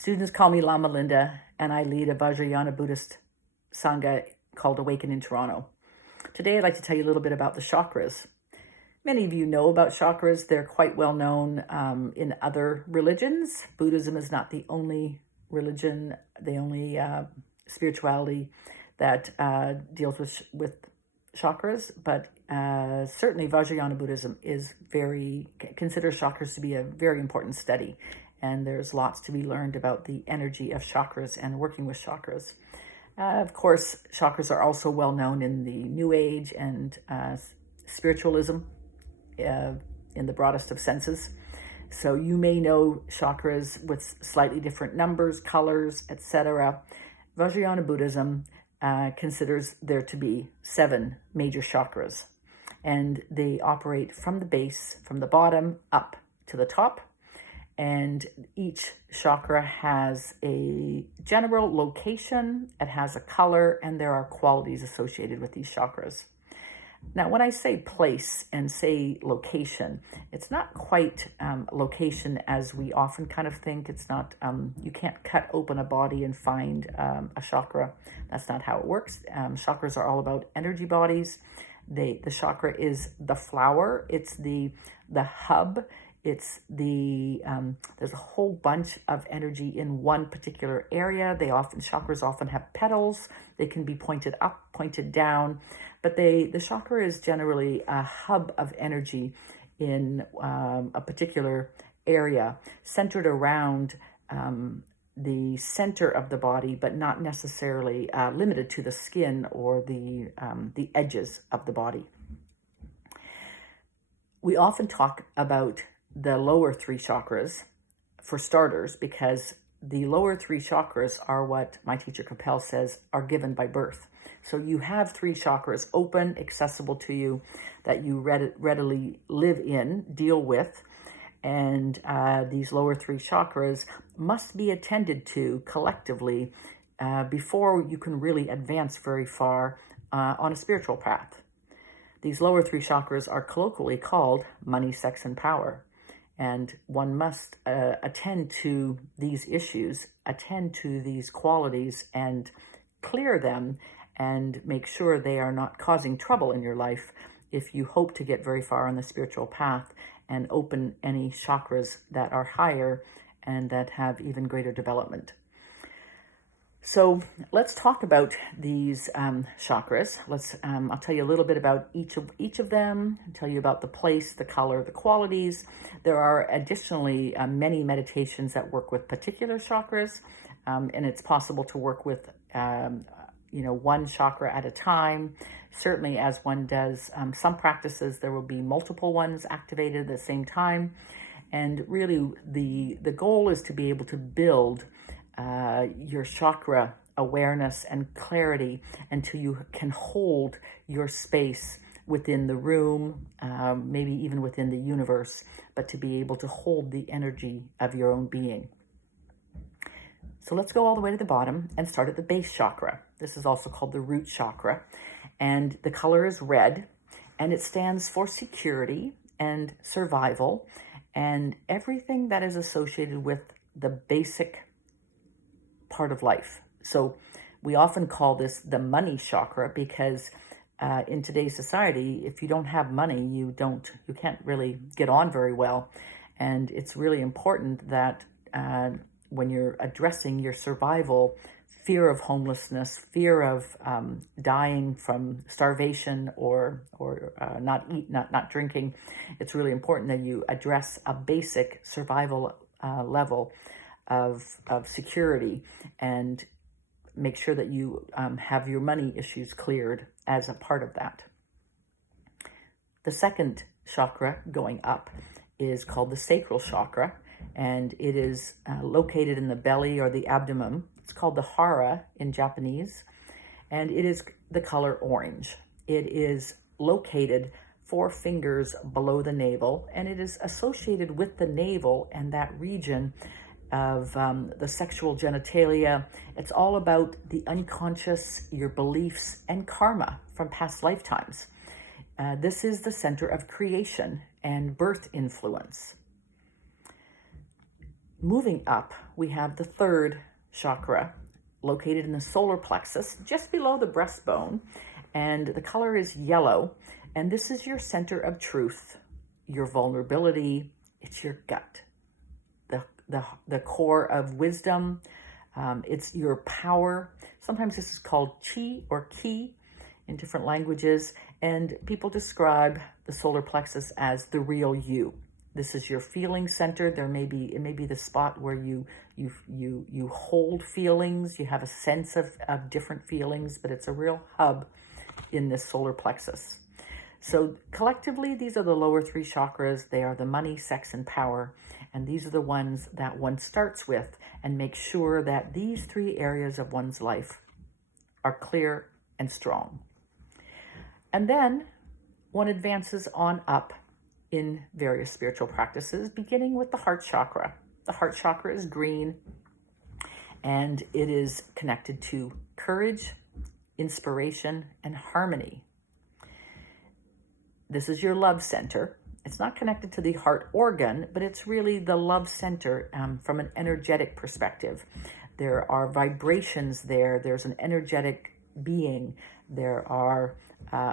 Students call me Lama Linda, and I lead a Vajrayana Buddhist Sangha called Awaken in Toronto. Today, I'd like to tell you a little bit about the chakras. Many of you know about chakras. They're quite well known in other religions. Buddhism is not the only religion, the only spirituality that deals with chakras, but certainly Vajrayana Buddhism considers chakras to be a very important study. And there's lots to be learned about the energy of chakras and working with chakras. Of course, chakras are also well known in the New Age and spiritualism in the broadest of senses. So you may know chakras with slightly different numbers, colors, etc. Vajrayana Buddhism considers there to be 7 major chakras, and they operate from the base, from the bottom up to the top. And each chakra has a general location, it has a color, and there are qualities associated with these chakras. Now, when I say place and say location, it's not quite location as we often kind of think. It's not, you can't cut open a body and find a chakra. That's not how it works. Chakras are all about energy bodies. The chakra is the flower. It's the hub. It's there's a whole bunch of energy in one particular area. Chakras often have petals. They can be pointed up, pointed down, but the chakra is generally a hub of energy in a particular area, centered around the center of the body, but not necessarily limited to the skin or the edges of the body. We often talk about the lower 3 chakras for starters, because the lower 3 chakras are what my teacher Capel says are given by birth. So you have 3 chakras open, accessible to you, that you readily live in, deal with, and these lower 3 chakras must be attended to collectively before you can really advance very far on a spiritual path. These lower 3 chakras are colloquially called money, sex, and power. And one must attend to these issues, attend to these qualities, and clear them and make sure they are not causing trouble in your life if you hope to get very far on the spiritual path and open any chakras that are higher and that have even greater development. So let's talk about these chakras. I'll tell you a little bit about each of them, tell you about the place, the color, the qualities. There are additionally many meditations that work with particular chakras, and it's possible to work with one chakra at a time. Certainly, as one does some practices, there will be multiple ones activated at the same time. And really, the goal is to be able to build your chakra awareness and clarity until you can hold your space within the room, maybe even within the universe, but to be able to hold the energy of your own being. So let's go all the way to the bottom and start at the base chakra. This is also called the root chakra, and the color is red, and it stands for security and survival and everything that is associated with the basic part of life. So we often call this the money chakra because in today's society, if you don't have money, you can't really get on very well. And it's really important that when you're addressing your survival, fear of homelessness, fear of dying from starvation or not drinking, it's really important that you address a basic survival level of security and make sure that you have your money issues cleared as a part of that. The second chakra going up is called the Sacral chakra, and it is located in the belly or the abdomen. It's called the hara in Japanese, and it is the color orange. It is located 4 fingers below the navel, and it is associated with the navel and that region of the sexual genitalia. It's all about the unconscious, your beliefs, and karma from past lifetimes. This is the center of creation and birth influence. Moving up, we have the third chakra located in the solar plexus, just below the breastbone, and the color is yellow. And this is your center of truth, your vulnerability. It's your gut, the core of wisdom. It's your power. Sometimes this is called chi or ki in different languages, and people describe the solar plexus as the real you. This is your feeling center. It may be the spot where you hold feelings. You have a sense of different feelings, but it's a real hub in this solar plexus. So collectively, these are the lower three chakras. They are the money, sex, and power. And these are the ones that one starts with and make sure that these three areas of one's life are clear and strong. And then one advances on up in various spiritual practices, beginning with the heart chakra. The heart chakra is green, and it is connected to courage, inspiration, and harmony. This is your love center. It's not connected to the heart organ, but it's really the love center from an energetic perspective. There are vibrations there. There's an energetic being. There are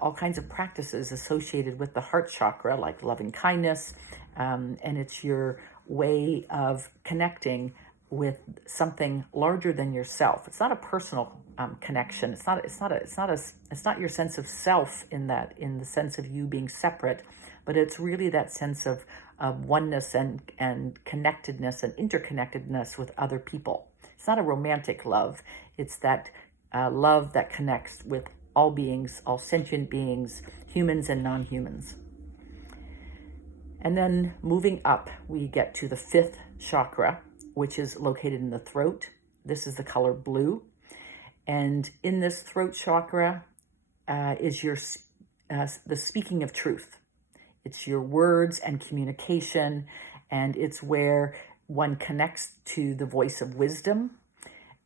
all kinds of practices associated with the heart chakra, like loving kindness, and it's your way of connecting with something larger than yourself. It's not a personal connection. It's not your sense of self in the sense of you being separate, but it's really that sense of oneness and connectedness and interconnectedness with other people. It's not a romantic love. It's that love that connects with all beings, all sentient beings, humans and non-humans. And then moving up, we get to the fifth chakra, which is located in the throat. This is the color blue. And in this throat chakra is the speaking of truth. It's your words and communication, and it's where one connects to the voice of wisdom.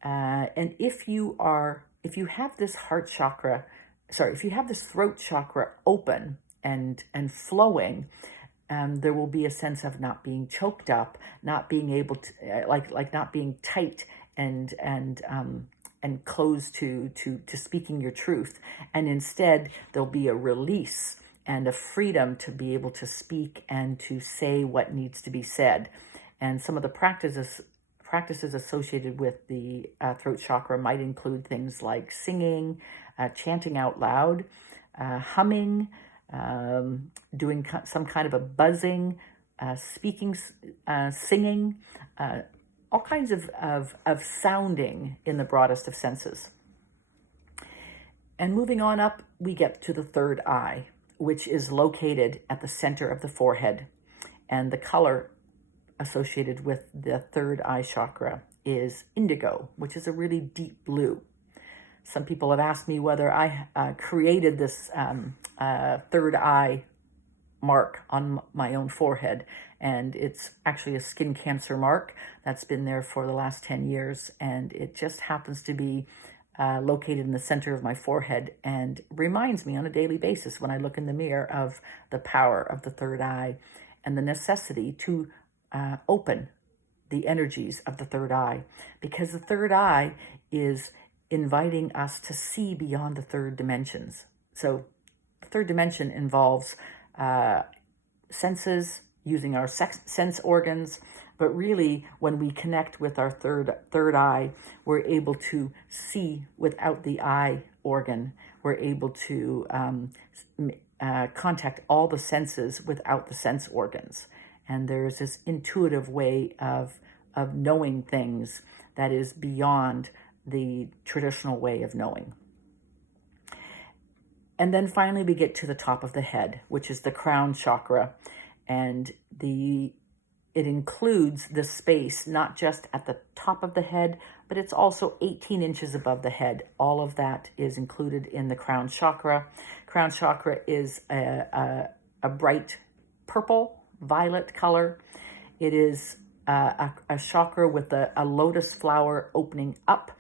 And if you have this throat chakra open and flowing, there will be a sense of not being choked up, not being able to, like not being tight and closed to speaking your truth. And instead, there'll be a release and a freedom to be able to speak and to say what needs to be said. And some of the practices associated with the throat chakra might include things like singing, chanting out loud, humming, doing some kind of a buzzing, speaking, singing, all kinds of sounding in the broadest of senses. And moving on up, we get to the third eye, which is located at the center of the forehead. And the color associated with the third eye chakra is indigo, which is a really deep blue. Some people have asked me whether I created this third eye mark on my own forehead, and it's actually a skin cancer mark that's been there for the last 10 years, and it just happens to be located in the center of my forehead and reminds me on a daily basis when I look in the mirror of the power of the third eye and the necessity to open the energies of the third eye, because the third eye is inviting us to see beyond the third dimensions. So the third dimension involves senses, using our sense organs, but really when we connect with our third eye, we're able to see without the eye organ. We're able to contact all the senses without the sense organs. And there's this intuitive way of knowing things that is beyond the traditional way of knowing. And then finally we get to the top of the head, which is the crown chakra. And it includes the space, not just at the top of the head, but it's also 18 inches above the head. All of that is included in the crown chakra. Crown chakra is a bright purple, violet color. It is a chakra with a lotus flower opening up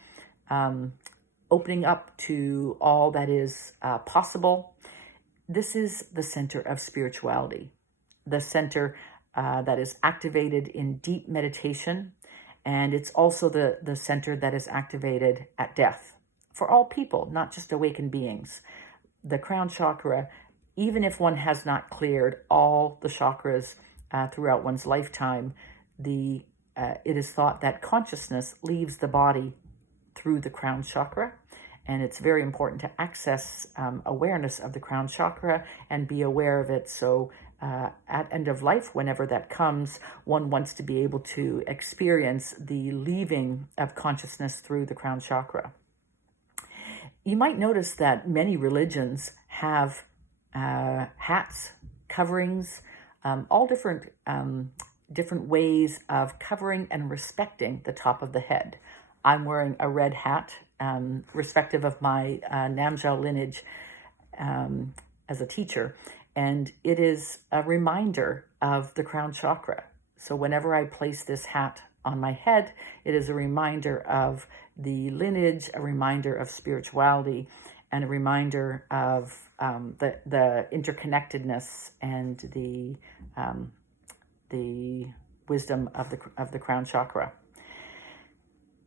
to all that is possible. This is the center of spirituality, the center that is activated in deep meditation, and it's also the center that is activated at death for all people, not just awakened beings. The crown chakra, even if one has not cleared all the chakras throughout one's lifetime, it is thought that consciousness leaves the body through the crown chakra, and it's very important to access awareness of the crown chakra and be aware of it. So at end of life, whenever that comes, one wants to be able to experience the leaving of consciousness through the crown chakra. You might notice that many religions have hats, coverings, all different ways of covering and respecting the top of the head. I'm wearing a red hat, respective of my Namjal lineage as a teacher, and it is a reminder of the crown chakra. So whenever I place this hat on my head, it is a reminder of the lineage, a reminder of spirituality, and a reminder of the interconnectedness and the wisdom of the crown chakra.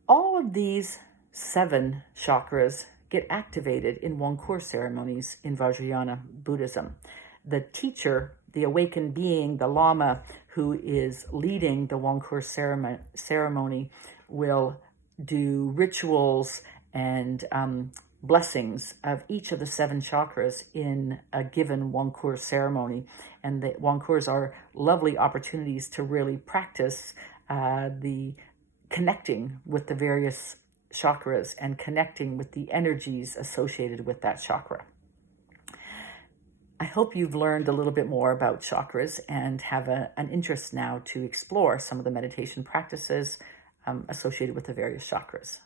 All of these 7 chakras get activated in Wangkur ceremonies in Vajrayana Buddhism. The teacher, the awakened being, the Lama who is leading the Wangkur ceremony, will do rituals and blessings of each of the 7 chakras in a given Wangkur ceremony. And the Wangkurs are lovely opportunities to really practice the connecting with the various chakras and connecting with the energies associated with that chakra. I hope you've learned a little bit more about chakras and have an interest now to explore some of the meditation practices associated with the various chakras.